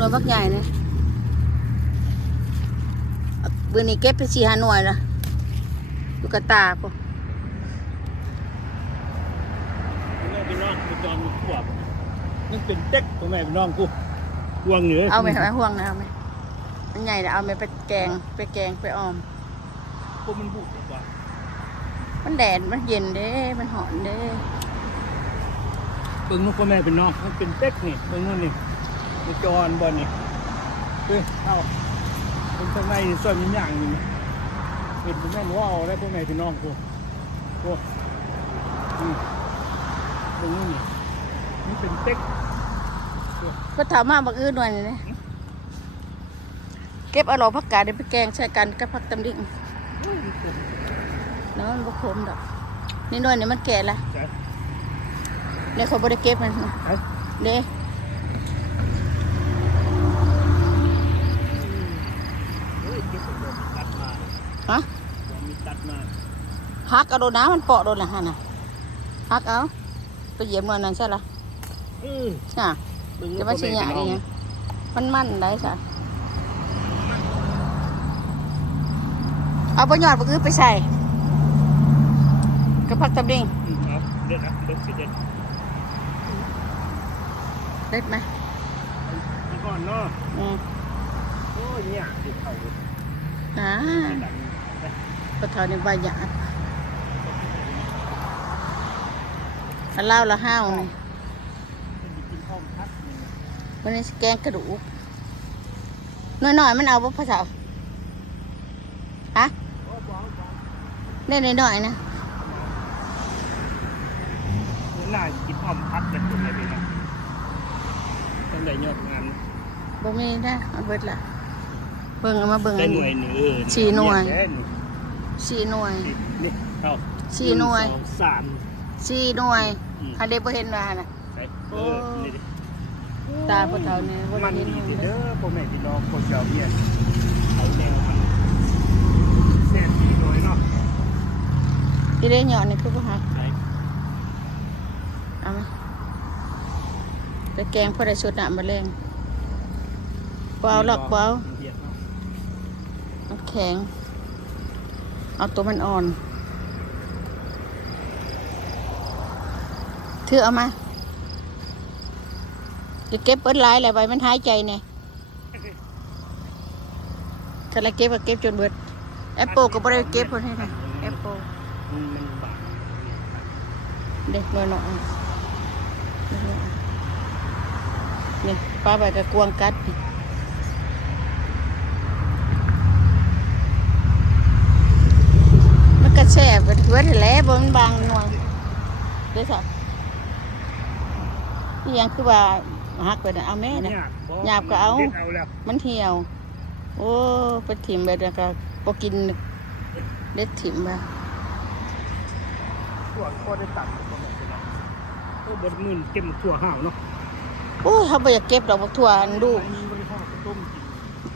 น่วยบักใหญ่เนี่ยเบื้องนี้เก็บไป4-5 หน่วยละดูกระตาพวกแม่พี่น้องไปจอนมีขวบนี่เป็นเต็กของแม่พี่น้องกูห่วงเหนือ เอาไหมห่วงนะเอาไหมมันใหญ่นะเอาไหมไปแกงไปออม พวกมันบุกกว่า มันแดดมันเย็นเด้มันหอนเด้ เบิ่งนู้นพ่อแม่พี่น้องมันเป็นเต็กนี่เบิ่งนู้นนี่มันจอนบอลนี่เฮ้ยเอาเป็นข้างในส่วนมันอย่างนี่เห็นเป็นแม่ว้าวได้พ่อแม่พี่น้องกูเบิ่งนู้นนี่มันเป็นเต็ก ก็ถามมาบักอื่นหน่อยนี่เก็บเอาหลอกผักกาดไปแกงใช้กันกับผักตำดิ่งแล้วมันบ่ขมดอกนี่หน่อยนี่มันแก่ละเนี่ยเขาบ่ได้เก็บมันเด้ฮะมีตัดมาฮักเอาโดนน้ำมันเปาะโดนละฮะน่ะฮักเอาไปเหยียบหน่อยนั่นใช่ละน่ะจะมาชี้หยาดิเนี่ยมันได้สะเอาไปหยอดบักอื้อไปใส่กับผักตำดิ่งเด็ดนะเด็ดสิเด็ดเด็ดไหมนี่ก่อนเนาะโอ้ยเนี่ยติดเขาปลาเทาในใบหยาดถ้าเล่าละห้าวนี่วันนี้แกงกระดูกหน่อยๆมันเอาปลาเทาฮะได้หน่อยๆนะน่ากินอ้อมพัดกันเป็นอะไรไปนะต้องได้ยอดงานบ่มีได้เอาเบิดละเบิ่งเอามาเบิ่งได้หน่วยนี่4 หน่วย4 หน่วยนี่เอา 4 หน่วย3 4 หน่วยคันเดบ่เห็นว่าน่ะนี่ดิตาพวกเฒ่านี่บ่ได้เห็นหุ่นเด้อพ่อแม่พี่น้องคนเจ้าเมียเขาแนวแซ่บดีหน่อยเนาะที่ได้หยอดนี่คือบ่ฮักเอามาไปแกงพอได้สดน้ำมะเร็งบ่เอาหรอกบ่เอามันแข็งเอาตัวมันอ่อนถือเอามาจะเก็บเปิดลายแหละใบมันหายใจเนี่ยถ้าเราเก็บก็เก็บจนเบิดแอปเปิลก็ไม่ได้เก็บคนให้นะแอปเปิลเด็กน้อยๆนี่ปลาใบกระกวงกัดมันกระแช่ไปเวทแหล่บนบางหน่วยเด้อค่ะนี่ยังคือว่าหักไปนะเอาแม่นะหยาบก็เอามันเหี่ยวโอ้ไปถิ่มไปแล้วก็พอกินเด็ดถิ่มไปถั่วก็ได้ตัดโอ้บดมื่นเก็บถั่วห่าวเนาะโอ้เขาไปอยากเก็บดอกถั่วลูก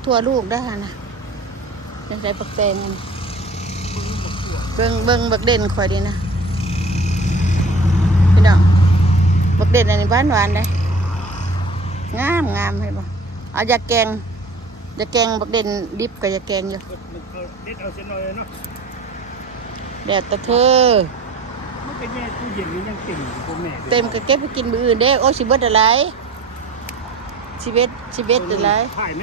ถั่วลูกได้นะเป็นไรปักแตงเบิ่งบักเด่นข่อยดีนะพี่น้องบักเด่นอันนี้หวานเลยงามให้บ่เอาอยากแกงบักเด่นดิบกับอยากแกงอยู่เด็ดเอาเส้นหน่อยเนาะเดี๋ยวแต่เธอมันเป็นแง่ตู้เย็นนี่ยังเต็มพ่อแม่เต็มก็เก็บไปกินมื้ออื่นเด้โอ้สิเบิดอะไรชีวิตอะไรถ่ายไหม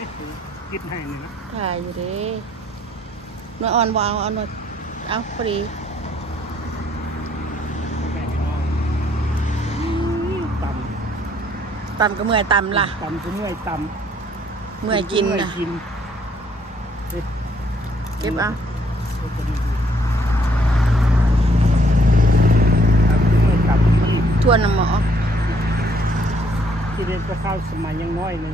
กินให้นี่นะถ่ายอยู่เด้เมื่ออ่อนบ่เอาหน่อยเอาพอดีตำก็เมื่อยตำล่ะตำก็เมื่อยตำเมื่อยกินนะเก็บเอาทวนน้ำหมอที่เรียนก็เข้าสมัยยังน้อยนึง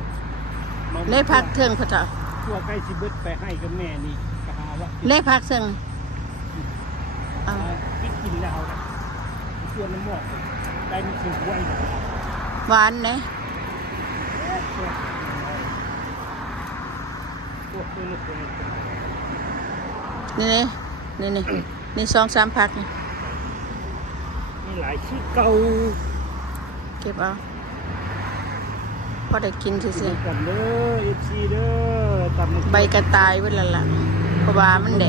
เล่พักเทิงพระเจ้าทั่วใกล้ชีวิตไปให้กับแม่นี่ก็หาว่าเล่พักเทิงคิดกินแล้วชวนน้ำหมอกได้มีสิ่งไว้หวานไหนนี่2-3 พักนี่มีหลายชื่อเก่าเก็บเอา พอได้กินซื่อ กันเด้อ FC เด้อตำ ๆใบกระต่ายไว้และล่ะเพราะว่ามันแ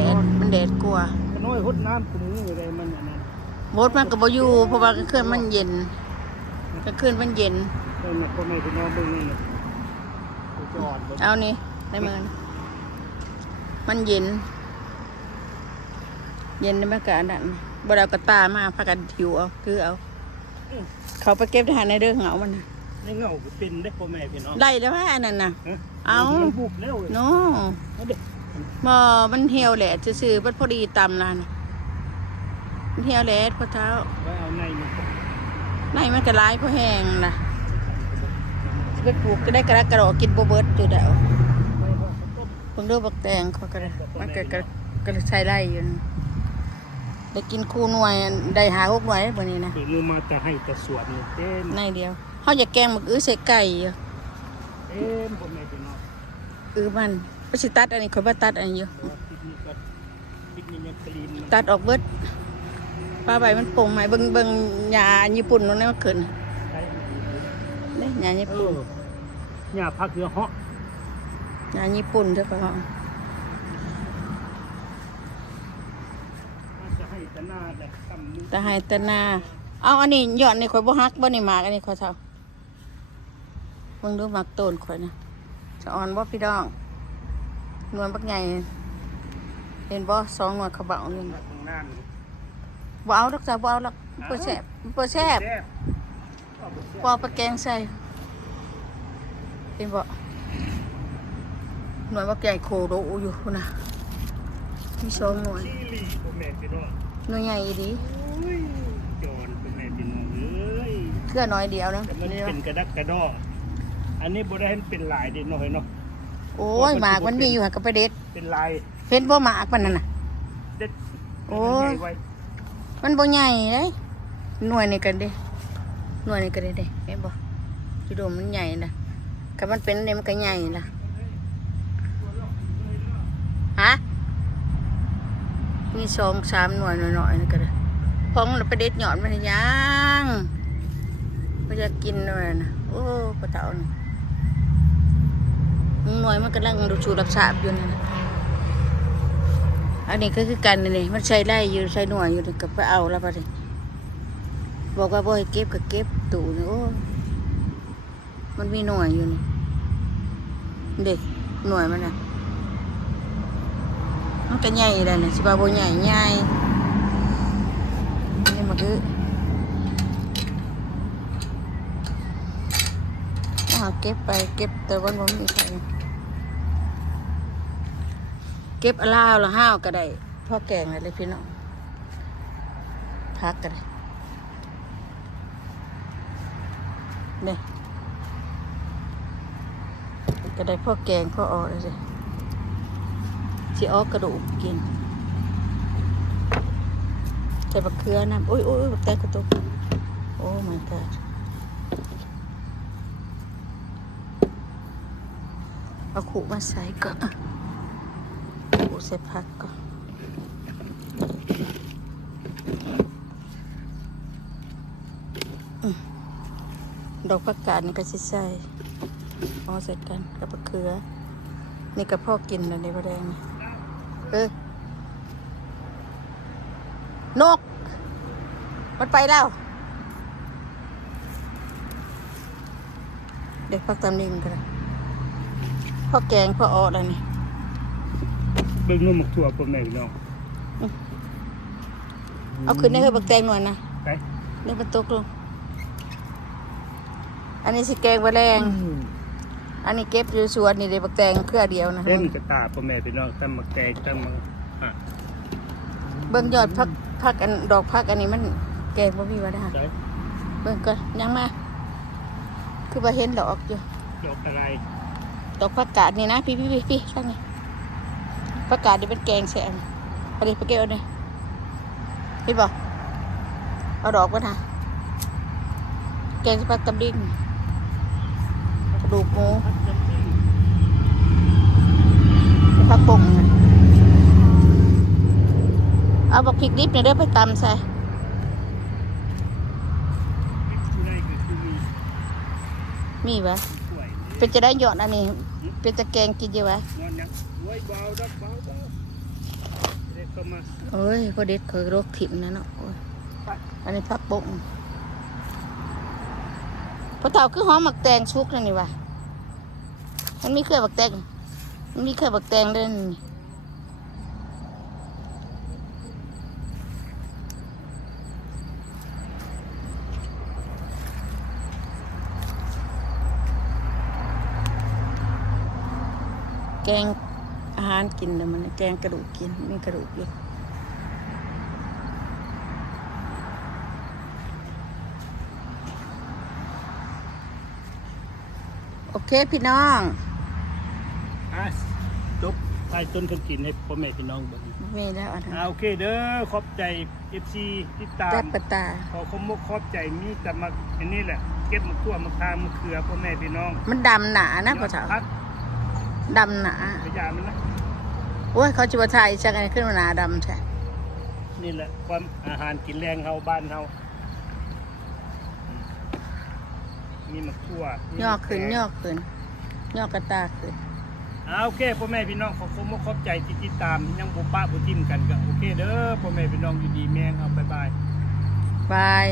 ดดกลัวา ขน้อยหดน้ำกุมมืออะไรมันอันนั้น มดมันก็บ่อยู่เพราะว่ากลางคืนมันเย็นกลางคืนมันเย็น เพิ่นน่ะพ่อแม่พี่น้องเบิ่งนี่น่ะจอดบ่ เอานี่ในมือนะมันเย็นในมันก็อันนั้นบ่ได้เอากระตามาพากันถิวเอาคือเอาเขาไปเก็บทหารในเด้อเหงามันน่ะ ในเงาก็เป็นได้พ่อแม่พี่น้อง ไล่แล้วว่าอันนั้นน่ะ ฮะ เอา มันบุกแล้ว โน เอาเด้อ บ่มันเหี่ยวแหละซื่อๆมันพอดีตำนั่นมันเหี่ยวแหละพอเท้า ไว้เอาในนี่ก่อน ในมันก็ร้ายเพราะแห้งน่ะสิไปปลูกก็ได้กระดอกกินบ่เบิดอยู่แล้ว ไว้เอาข้าวต้ม เพิ่งเด้อบักแตงเขาก็ได้มันก็ใช้ไล่อยู่นั่นได้กินคู่หน่วยได้หา6หน่วยมื้อนี้นะ ถึงมือมาแต่ให้แต่สวนนี่เต็ม ในเดียวเฮาอยากแกงบักอื้อใส่ไก่อยู่ เต็มพ่อแม่พี่น้อง มันบ่สิตัดอันนี้ข่อยบ่ตัดอันนี้อยู่ คิดนี่ก็คิดนี่ยังคลีนมัน ตัดออกเบิดปลาใบมันโป่งไหมเบิ่งหญ้าญี่ปุ่นนั่นมันขึ้น ใช้ นี่หญ้าญี่ เอ ปุ่น อหญ้าพักเรือเหาะ หญ้าญี่ปุ่นเด้อพ่อ มันจะให้แต่หน้าแต่ทำมือ ตาให้ตานาเอาอันนี้ยอดนี่ข่อยบ่ฮักบ่นี่หมากอันนี้ข่อยเท่าเบิ่งดูหมากต้นข่อยนะจะอ่อนบ่พี่น้องหน่วยบักใหญ่เห็นบ่2หน่วยเขาเบานี่ มาตรงหน้านี่ บ่เอาดอกจ้ะบ่เอาดอกบ่แซ่บบ่แซ่บ แซ่บเอาไปแซ่บ บ่เอาไปแกงใส่เห็นบ่หน่วยบักใหญ่โคโดอยู่พุ่นน่ะมี2หน่วย ชิลีพ่อแม่พี่น้อง หน่วยใหญ่อีหลี โอ้ยจอนพ่อแม่พี่น้องเอ้ย เครือน้อยเดียวนึง แต่มันเป็นกระดักกระดออันนี้บ่ได้ให้มันเป็นลายเด็ดหน่อยเนาะ โอ้ยหมากมันมีอยู่หั่นก็ไปเด็ด เป็นลาย เห็นบ่หมากมันนั่นน่ะ เด็ด โอ้ย ให้มันใหญ่ไว้ มันบ่ใหญ่เด้หน่วยนี่กันเด้หน่วยนี่กันเด้เห็นบ่ที่โดมมันใหญ่นะถ้ามันเป็นนี่มันก็ใหญ่ล่ะฮะมี2-3หน่วยน้อยๆนี่ก็ได้พองแล้วไปเด็ดยอดมันยังบ่อยากกินด้วยนะโอ้ปะเฒ่านี่หน่วยมันกำลังดูชูรักษาอยู่นี่นะอันนี้ก็คือกันนี่มันใช้ไล่อยู่ใช้หน่วยอยู่นี่ก็ไปเอาแล้วบัดนี้บอกว่าบ่ให้เก็บก็เก็บตู้นี่โอ้มันมีหน่วยอยู่นี่เด็กหน่วยมันน่ะมันก็ใหญ่แล้วนี่สิว่าบ่ใหญ่ใหญ่นี่มันคือเก็บไปเก็บแต่วันบ่มีใครเก็บลาวละห้าวก็ได้พ่อแกงอะไรพี่น้องพักก็ได้เนี่ยก็ได้พ่อแกงพ่อออกเลยสิออกกระดูกกินใส่บักเขือน้ำโอ้ยบักแตงกระตุกโอ้ my god เอาขู่มาใส่ก่อนขู่ใส่ผักก่อนดอกผักกาดนี่ก็สิใส่เอาใส่กันกับมะเขือนี่กับพ่อกินอะไรบ่แดงนกมันไปแล้วเด็กพักตำลิงกันพ่อแกงพ่ออออะไรนี่ เบิ่งนุ่มหมกถั่วพ่อแม่พี่น้อง เอาขึ้นได้คือบักแตงหน่อยนะ ไป นี่มันตกลงอันนี้สิแกงแมลงอันนี้เก็บอยู่สวนนี่เลยบักแตงเครือเดียวนะ เล่นกระตาพ่อแม่พี่น้องตำมะแกงตำมะฮะ เบิ่งยอดพักอันดอกพักอันนี้มันแกงบ่มีว่าได้ ใช่ เบิ่งก่อนยังมาคือบ่เห็นดอกอยู่ ดอกอะไร ดอกผักกาดนี่นะพี่ข้างนี้ผักกาดนี่เป็นแกงแซ่บเอาดิไปเก็บเอาดิเห็นบ่เอาดอกมานะแกงผักตำลิงกระดูกหมูผักป่งเอาบักพริกดิบเนี่ยเด้อไปตำใส่ ที่ได้คือมี มีปะ ถ้วย เป็นจะได้หยอดอันนี้ เป็นจะแกงกินอยู่วะ นอนยังโอ้ยเบาดับเบาเด็กเข้ามา โอ้ยพอเด็ดเคยโรคถิ่มนะเนาะโอ้ยอันนี้พักบงพอเต่าคือหอมหมักแตงชุกนั่นนี่วะมันมีเครือหมักแตงมันมีเครือหมักแตงด้วยนี่แกงอาหารกินเดี๋ยวมันแกงกระดูกกินมีกระดูกอยู่โอเคพี่น้อง จบทายต้นคนกินให้พ่อแม่พี่น้องเบิ่ง มีแล้วอันนั้น โอเคเด้อขอบใจ FC ติดตาม แซ่บปะตา ขอขอบใจมีแต่มาอันนี้แหละเก็บมะขั่วมะพร้าวมะเขือพ่อแม่พี่น้อง มันดำหนานะพ่อเฒ่า พัก ดำหนา พยายามมันนะ โอ้ยเขาจะมาถ่ายจักอันขึ้นมาหนาดำใช่ นี่แหละความอาหารกินแรงเฮาบ้านเฮามีมะขั่วมี ย่อ มะแข ขึ้นย่อขึ้นย่อกระตาขึ้น โอเคพ่อแม่พี่น้องขอบใจที่ติดตามยังบ่ปะบ่ทิ่มกันก็โอเคเด้อพ่อแม่พี่น้องอยู่ดีแม่งเอาบ๊ายบาย บาย